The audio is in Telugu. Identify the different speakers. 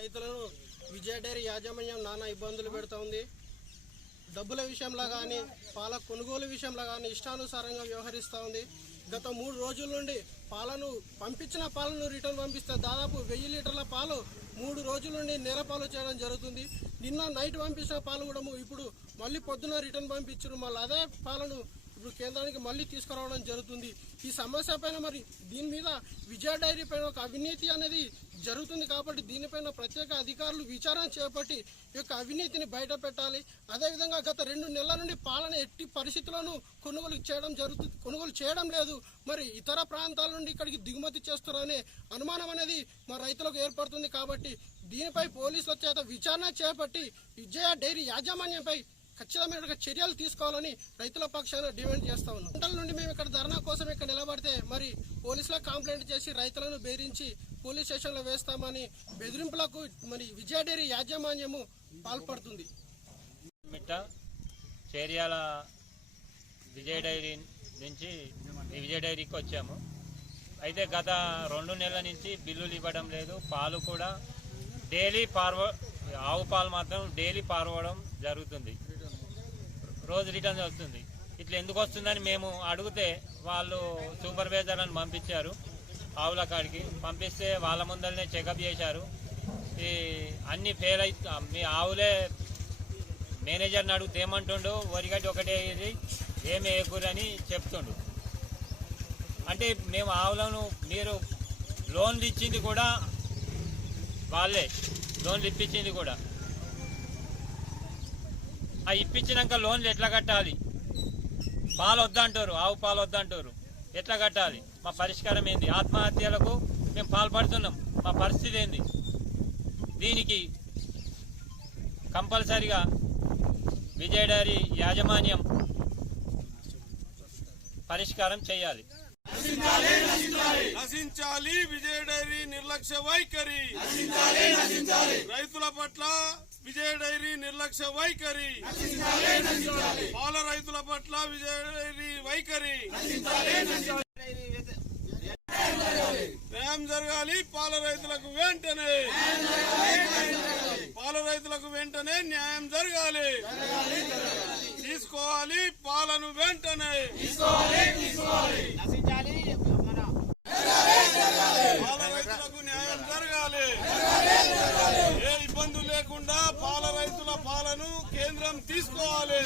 Speaker 1: రైతులను విజయ డైరీ యాజమాన్యం నానా ఇబ్బందులు పెడుతూ ఉంది. డబ్బుల విషయంలో కానీ పాల కొనుగోలు విషయంలో కానీ ఇష్టానుసారంగా వ్యవహరిస్తూ ఉంది. గత మూడు రోజుల నుండి పాలను పంపించిన పాలను రిటర్న్ పంపిస్తే దాదాపు వెయ్యి లీటర్ల పాలు మూడు రోజుల నుండి నేరపాలు చేయడం జరుగుతుంది. నిన్న నైట్ పంపించిన పాలు కూడా ఇప్పుడు మళ్ళీ పొద్దున రిటర్న్ పంపించారు మళ్ళీ అదే పాలను ఇప్పుడు కేంద్రానికి మళ్ళీ తీసుకురావడం జరుగుతుంది. ఈ సమస్య పైన మరి దీని మీద విజయ డైరీ పైన ఒక అవినీతి అనేది జరుగుతుంది కాబట్టి దీనిపైన ప్రత్యేక అధికారులు విచారణ చేపట్టి ఈ యొక్క అవినీతిని బయట పెట్టాలి అదేవిధంగా గత రెండు నెలల నుండి పాలన ఎట్టి పరిస్థితులను కొనుగోలు చేయడం జరుగుతుంది కొనుగోలు చేయడం లేదు. మరి ఇతర ప్రాంతాల నుండి ఇక్కడికి దిగుమతి చేస్తున్నారనే అనుమానం అనేది మా రైతులకు ఏర్పడుతుంది కాబట్టి దీనిపై పోలీసుల చేత విచారణ చేపట్టి విజయ డైరీ యాజమాన్యంపై ఖచ్చితమైన చర్యలు తీసుకోవాలని రైతుల పక్షాన డిమాండ్ చేస్తా ఉన్నాం. నుండి మేము ఇక్కడ కోసం ఇక్కడ నిలబడితే మరి పోలీసులకు కంప్లైంట్ చేసి రైతులను బెదిరించి పోలీస్ స్టేషన్లో వేస్తామని బెదిరింపులకు మరి విజయ డైరీ యాజమాన్యము పాల్పడుతుంది.
Speaker 2: మిట్ట చేర్యాల విజయ డైరీ నుంచి విజయ డైరీకి వచ్చాము. అయితే గత రెండు నెలల నుంచి బిల్లులు ఇవ్వడం లేదు పాలు కూడా డైలీ పార్వ ఆవు పాలు మాత్రం డైలీ పారవడం జరుగుతుంది. రోజు రిటర్న్ వస్తుంది. ఇట్లా ఎందుకు వస్తుందని మేము అడిగితే వాళ్ళు సూపర్వైజర్లను పంపించారు ఆవుల కాడికి. పంపిస్తే వాళ్ళ ముందరనే చెకప్ చేశారు. ఈ అన్ని ఫెయిల్ అయి మీ ఆవులే మేనేజర్ని అడుగుతే ఏమంటుండు? వరిగడ్డి ఒకటే ఇది ఏమి వేయకూరని చెప్తుండు. అంటే మేము ఆవులను మీరు లోన్లు ఇచ్చింది కూడా వాళ్ళే. లోన్లు ఇప్పించింది కూడా. ఆ ఇప్పించినాక లోన్లు ఎట్లా కట్టాలి? పాలు వద్దంటారు ఆవు పాలు వద్దంటారు ఎట్లా కట్టాలి? మా పరిష్కారం ఏంది? ఆత్మహత్యలకు మేము పాల్పడుతున్నాం. మా పరిస్థితి ఏంది? దీనికి కంపల్సరిగా విజయ డైరీ యాజమాన్యం పరిష్కారం చేయాలి.
Speaker 3: నశించాలి విజయ డైరీ నిర్లక్ష్య వైఖరి. రైతుల పట్ల విజయ డైరీ నిర్లక్ష్య వైఖరి. పాల రైతుల పట్ల విజయ డైరీ వైఖరి. న్యాయం జరగాలి పాల రైతులకు వెంటనే. పాల రైతులకు వెంటనే న్యాయం జరగాలి. తీసుకోవాలి పాలను వెంటనే. లేకుండా పాల రైతుల పాలను కేంద్రం తీసుకోవాలి.